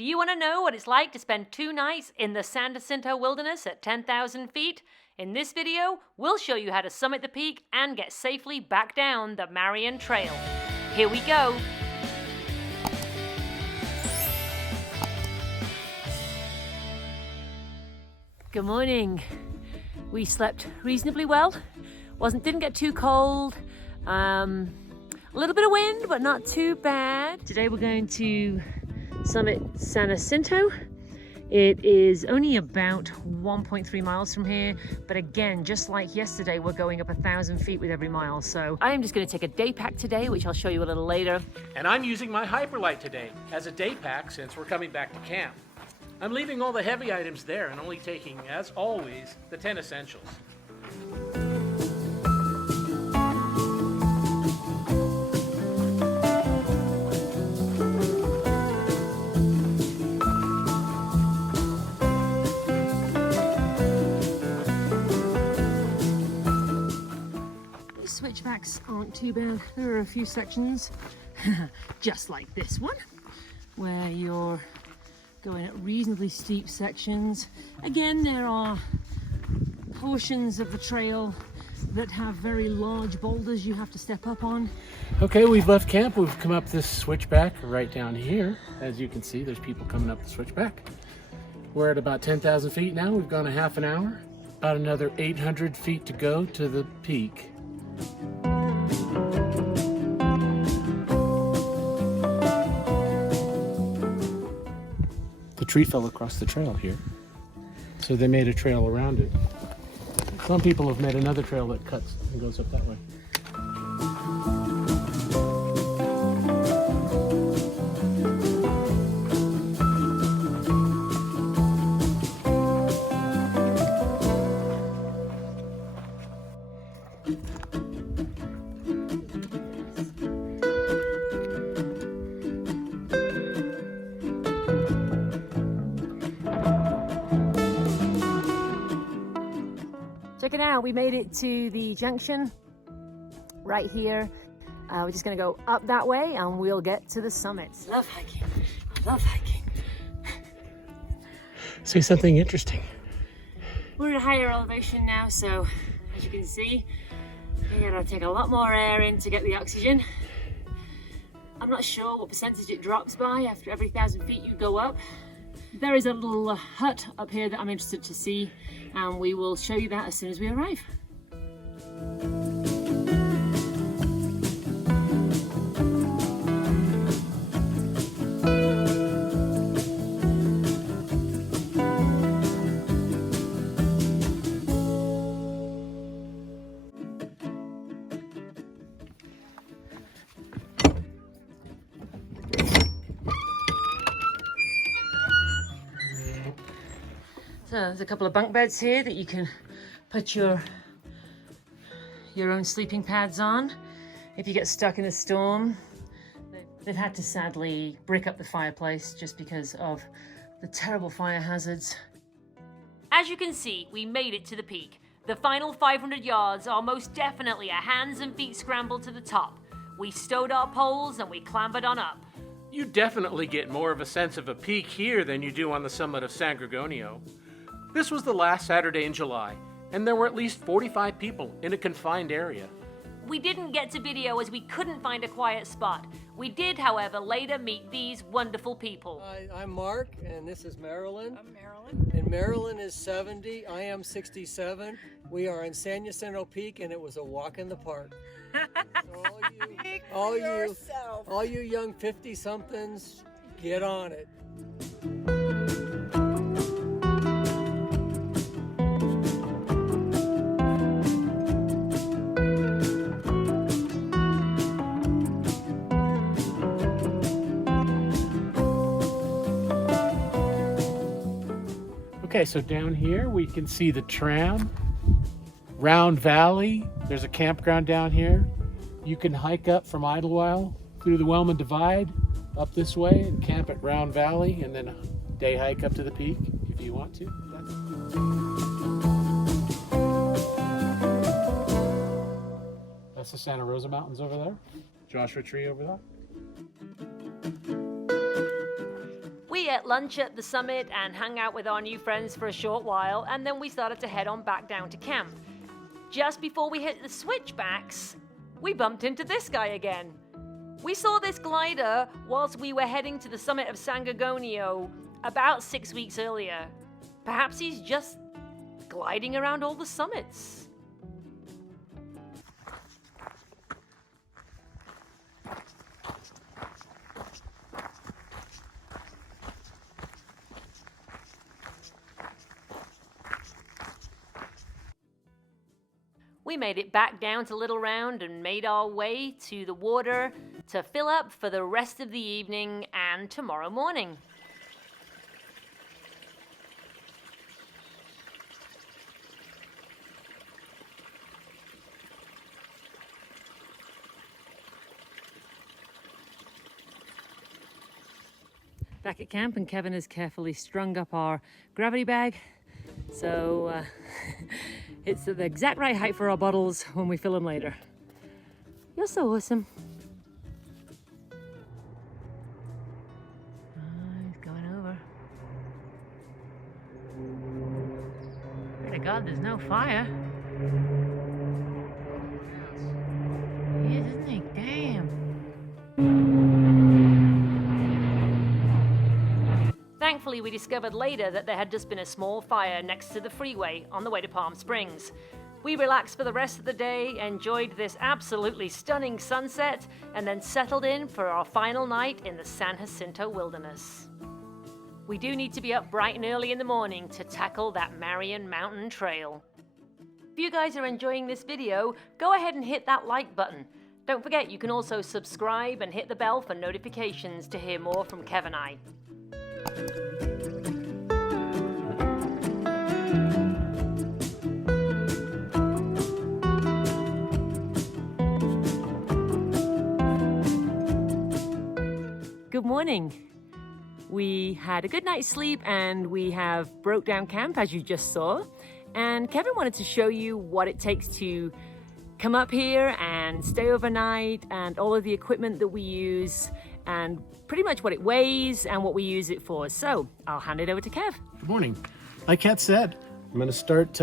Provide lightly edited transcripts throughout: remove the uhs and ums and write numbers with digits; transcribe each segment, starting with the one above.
Do you want to know what it's like to spend 2 nights in the San Jacinto Wilderness at 10,000 feet? In this video, we'll show you how to summit the peak and get safely back down the Marion Trail. Here we go. Good morning. We slept reasonably well. Didn't get too cold. A little bit of wind, but not too bad. Today we're going to summit San Jacinto. It is only about 1.3 miles from here, but again, just like yesterday, we're going up 1,000 feet with every mile. So I am just going to take a day pack today, which I'll show you a little later. And I'm using my Hyperlight today as a day pack since we're coming back to camp. I'm leaving all the heavy items there and only taking, as always, the 10 essentials. Switchbacks aren't too bad. There are a few sections, just like this one, where you're going at reasonably steep sections. Again, there are portions of the trail that have very large boulders you have to step up on. Okay, we've left camp. We've come up this switchback right down here. As you can see, there's people coming up the switchback. We're at about 10,000 feet now. We've gone a half an hour. About another 800 feet to go to the peak. The tree fell across the trail here, so they made a trail around it. Some people have made another trail that cuts and goes up that way. Check it out, we made it to the junction right here. We're just gonna go up that way and we'll get to the summit. Love hiking, I love hiking. Say something interesting. We're at a higher elevation now, so as you can see, you gotta take a lot more air in to get the oxygen. I'm not sure what percentage it drops by after every 1,000 feet you go up. There is a little hut up here that I'm interested to see, and we will show you that as soon as we arrive. So there's a couple of bunk beds here that you can put your own sleeping pads on if you get stuck in a storm. They've had to sadly brick up the fireplace just because of the terrible fire hazards. As you can see, we made it to the peak. The final 500 yards are most definitely a hands and feet scramble to the top. We stowed our poles and we clambered on up. You definitely get more of a sense of a peak here than you do on the summit of San Gorgonio. This was the last Saturday in July, and there were at least 45 people in a confined area. We didn't get to video as we couldn't find a quiet spot. We did, however, later meet these wonderful people. Hi, I'm Mark, and this is Marilyn. I'm Marilyn. And Marilyn is 70, I am 67. We are in San Jacinto Peak, and it was a walk in the park. So all you young 50-somethings, get on it. Okay, so down here we can see the tram, Round Valley. There's a campground down here. You can hike up from Idyllwild through the Wellman Divide up this way and camp at Round Valley, and then a day hike up to the peak if you want to. That's the Santa Rosa Mountains over there. Joshua Tree over there. We ate lunch at the summit and hung out with our new friends for a short while, and then we started to head on back down to camp. Just before we hit the switchbacks, we bumped into this guy again. We saw this glider whilst we were heading to the summit of San Jacinto about 6 weeks earlier. Perhaps he's just gliding around all the summits. We made it back down to Little Round and made our way to the water to fill up for the rest of the evening and tomorrow morning. Back at camp, and Kevin has carefully strung up our gravity bag. So it's the exact right height for our bottles when we fill them later. You're so awesome. Oh, he's going over. Pray to God there's no fire. He is, isn't he? Damn. Thankfully, we discovered later that there had just been a small fire next to the freeway on the way to Palm Springs. We relaxed for the rest of the day, enjoyed this absolutely stunning sunset, and then settled in for our final night in the San Jacinto Wilderness. We do need to be up bright and early in the morning to tackle that Marion Mountain Trail. If you guys are enjoying this video, go ahead and hit that like button. Don't forget you can also subscribe and hit the bell for notifications to hear more from Kev and I. Good morning. We had a good night's sleep and we have broke down camp, as you just saw. And Kevin wanted to show you what it takes to come up here and stay overnight and all of the equipment that we use and pretty much what it weighs and what we use it for. So I'll hand it over to Kev. Good morning. Like Kat said, I'm going to start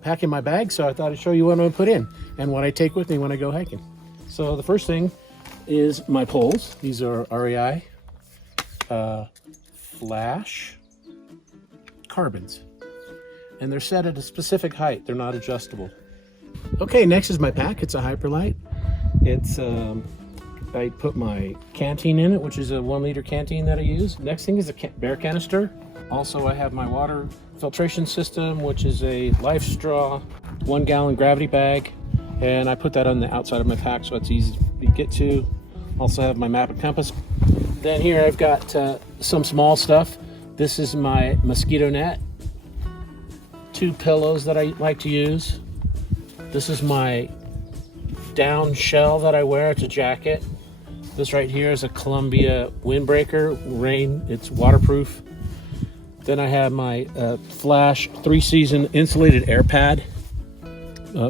packing my bag, so I thought I'd show you what I'm going to put in and what I take with me when I go hiking. So the first thing is my poles. These are REI Flash carbons, and they're set at a specific height. They're not adjustable. Okay, next is my pack. It's a Hyperlite. It's I put my canteen in it, which is a 1 liter canteen that I use. Next thing is a bear canister. Also, I have my water filtration system, which is a Life Straw 1 gallon gravity bag, and I put that on the outside of my pack so it's easy to get to. Also have my map and compass. Then here I've got some small stuff. This is my mosquito net, 2 pillows that I like to use. This is my down shell that I wear. It's a jacket. This right here is a Columbia windbreaker, rain, it's waterproof. Then I have my Flash 3-season insulated air pad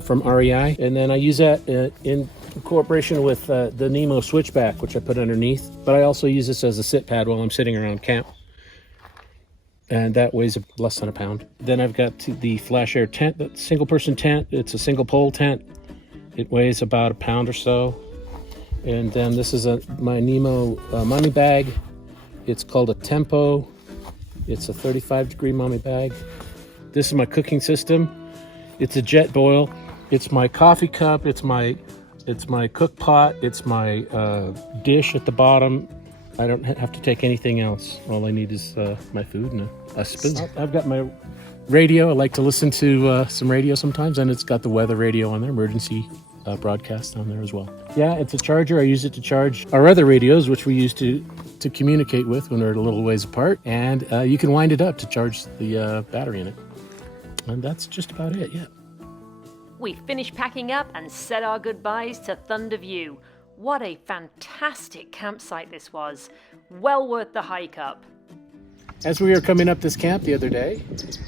from REI. And then I use that in cooperation with the Nemo switchback, which I put underneath. But I also use this as a sit pad while I'm sitting around camp. And that weighs less than a pound. Then I've got the Flash Air tent, that single person tent. It's a single pole tent. It weighs about a pound or so. And then this is my Nemo mummy bag. It's called a Tempo. It's a 35-degree mummy bag. This is my cooking system. It's a jet boil. It's my coffee cup. It's my cook pot. It's my dish at the bottom. I don't have to take anything else. All I need is my food and a spoon. I've got my radio. I like to listen to some radio sometimes, and it's got the weather radio on there, emergency broadcast on there as well. Yeah, it's a charger. I use it to charge our other radios, which we use to communicate with when we're a little ways apart. And you can wind it up to charge the battery in it. And that's just about it, yeah. We finished packing up and said our goodbyes to Thunder View. What a fantastic campsite this was. Well worth the hike up. As we were coming up this camp the other day,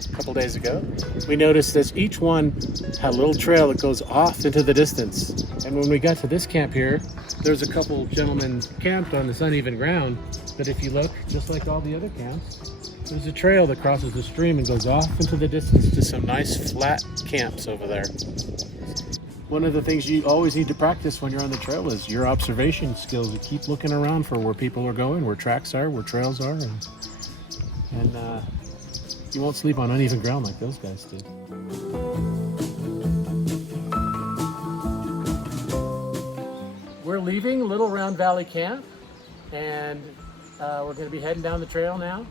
a couple days ago, we noticed that each one had a little trail that goes off into the distance. And when we got to this camp here, there's a couple gentlemen camped on this uneven ground. But if you look, just like all the other camps, there's a trail that crosses the stream and goes off into the distance to some nice flat camps over there. One of the things you always need to practice when you're on the trail is your observation skills. You keep looking around for where people are going, where tracks are, where trails are, and you won't sleep on uneven ground like those guys did. We're leaving Little Round Valley Camp, and we're going to be heading down the trail now.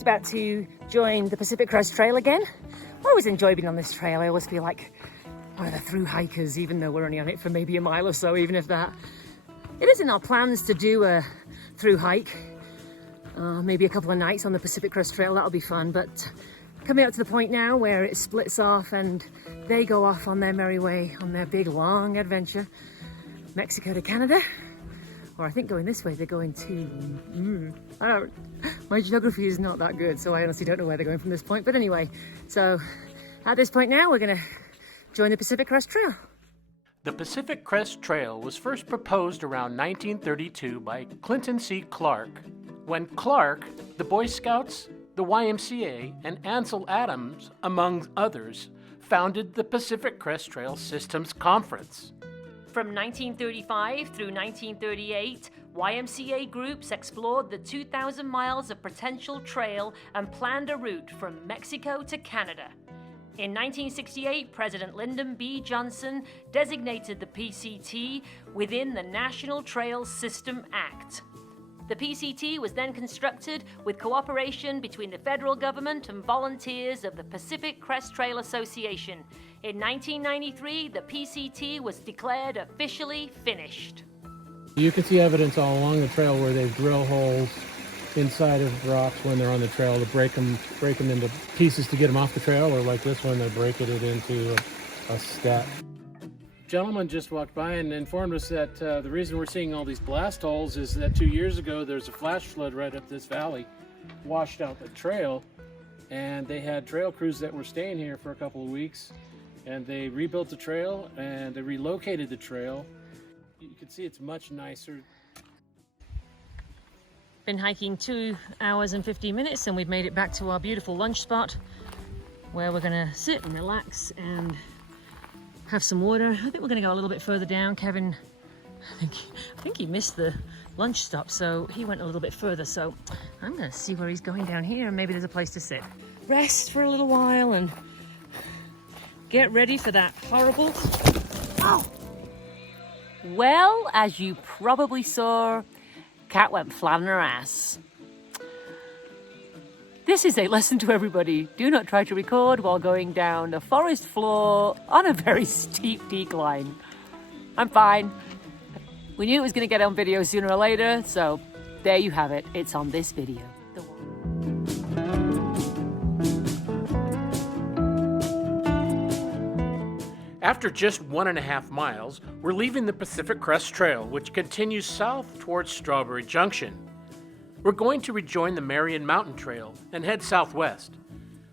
About to join the Pacific Crest Trail again. I always enjoy being on this trail. I always feel like one of the through hikers, even though we're only on it for maybe a mile or so, even if that. It is in our plans to do a through hike, maybe a couple of nights on the Pacific Crest Trail. That'll be fun, but coming up to the point now where it splits off and they go off on their merry way on their big long adventure, Mexico to Canada. Or I think going this way, they're going to, my geography is not that good, so I honestly don't know where they're going from this point. But anyway, so at this point now, we're gonna join the Pacific Crest Trail. The Pacific Crest Trail was first proposed around 1932 by Clinton C. Clark, when Clark, the Boy Scouts, the YMCA, and Ansel Adams, among others, founded the Pacific Crest Trail Systems Conference. From 1935 through 1938, YMCA groups explored the 2,000 miles of potential trail and planned a route from Mexico to Canada. In 1968, President Lyndon B. Johnson designated the PCT within the National Trail System Act. The PCT was then constructed with cooperation between the federal government and volunteers of the Pacific Crest Trail Association. In 1993, the PCT was declared officially finished. You can see evidence all along the trail where they drill holes inside of rocks when they're on the trail to break them into pieces to get them off the trail, or like this one, they're breaking it into a step. Gentleman just walked by and informed us that the reason we're seeing all these blast holes is that 2 years ago there's a flash flood right up this valley, washed out the trail, and they had trail crews that were staying here for a couple of weeks, and they rebuilt the trail and they relocated the trail. You can see it's much nicer. Been hiking 2 hours and 15 minutes and we've made it back to our beautiful lunch spot where we're gonna sit and relax and have some water. I think we're gonna go a little bit further down. Kevin, I think he missed the lunch stop, so he went a little bit further. So I'm gonna see where he's going down here and maybe there's a place to sit. Rest for a little while and get ready for that horrible... Oh! Well, as you probably saw, Kat went flat on her ass. This is a lesson to everybody. Do not try to record while going down a forest floor on a very steep decline. I'm fine. We knew it was going to get on video sooner or later, so there you have it. It's on this video. After just 1.5 miles, we're leaving the Pacific Crest Trail, which continues south towards Strawberry Junction. We're going to rejoin the Marion Mountain Trail and head southwest.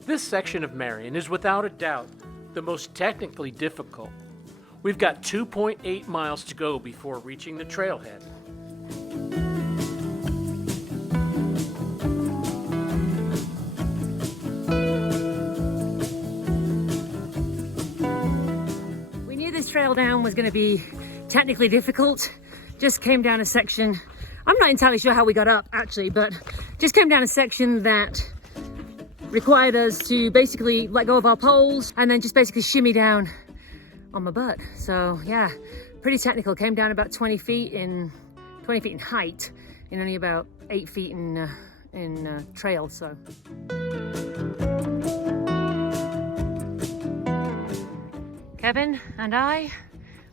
This section of Marion is without a doubt the most technically difficult. We've got 2.8 miles to go before reaching the trailhead. This trail down was going to be technically difficult. Just came down a section. I'm not entirely sure how we got up actually, but just came down a section that required us to basically let go of our poles and then just basically shimmy down on my butt. So yeah, pretty technical. Came down about 20 feet in height, and only about 8 feet in trail, so. Kevin and I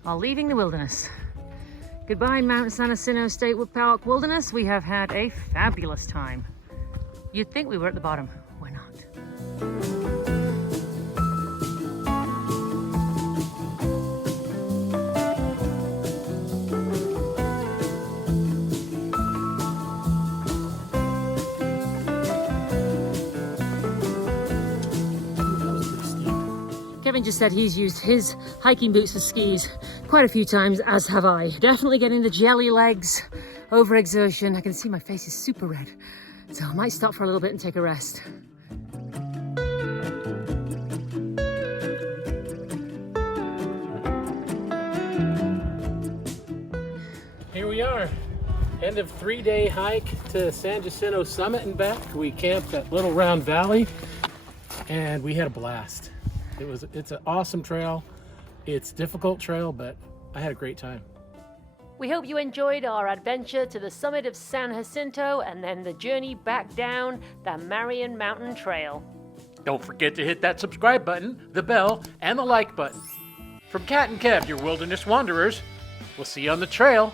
are leaving the wilderness. Goodbye, Mount San Jacinto State Park Wilderness. We have had a fabulous time. You'd think we were at the bottom. We're not. Kevin just said he's used his hiking boots as skis quite a few times, as have I. Definitely getting the jelly legs, overexertion. I can see my face is super red, so I might stop for a little bit and take a rest. Here we are, end of 3-day hike to San Jacinto Summit and back. We camped at Little Round Valley and we had a blast. It's an awesome trail. It's a difficult trail, but I had a great time. We hope you enjoyed our adventure to the summit of San Jacinto and then the journey back down the Marion Mountain Trail. Don't forget to hit that subscribe button, the bell, and the like button. From Kat and Kev, your wilderness wanderers, we'll see you on the trail.